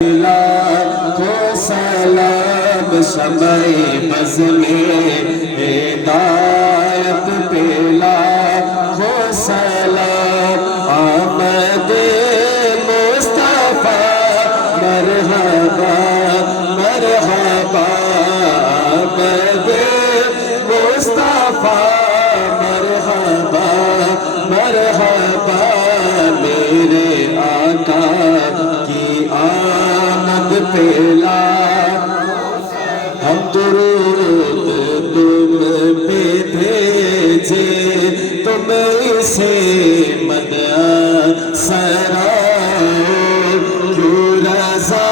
لاکھوں سلام شمع بز میں ہدایت پہ لاکھوں سلام آمد مصطفیٰ مرحبا مرحبا آمد مصطفیٰ مرحبا مرحبا میرے آقا کی آمد پہ ہم درود تم پہ بھیجے تم اسے مدعا سراؤ کیوں رضا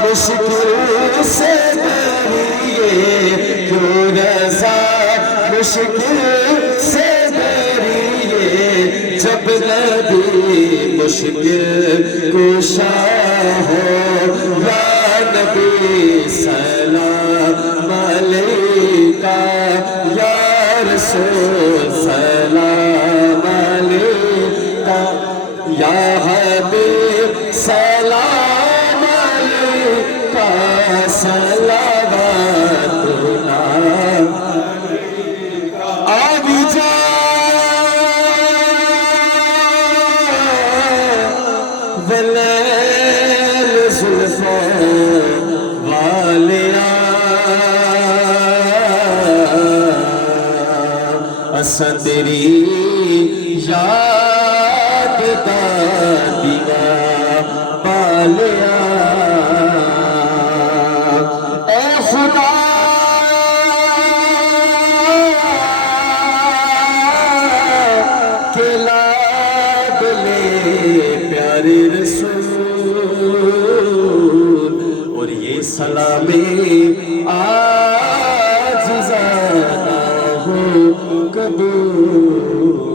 مشکل سے ڈریے کیوں رضا مشکل سے ڈریے جب نبی مشکل کشا ہو یا نبی سلام علیکہ یا رسول سلام علیکہ یا حبیب سلام علیکہ صلواتنا آبی جا ولیل زلفوں والیاں صدری یاد دادیاں بالیاں اے خدا کے لاڈلے پیارے رسول اور یہ سلامی آج زیادہ ہو قبول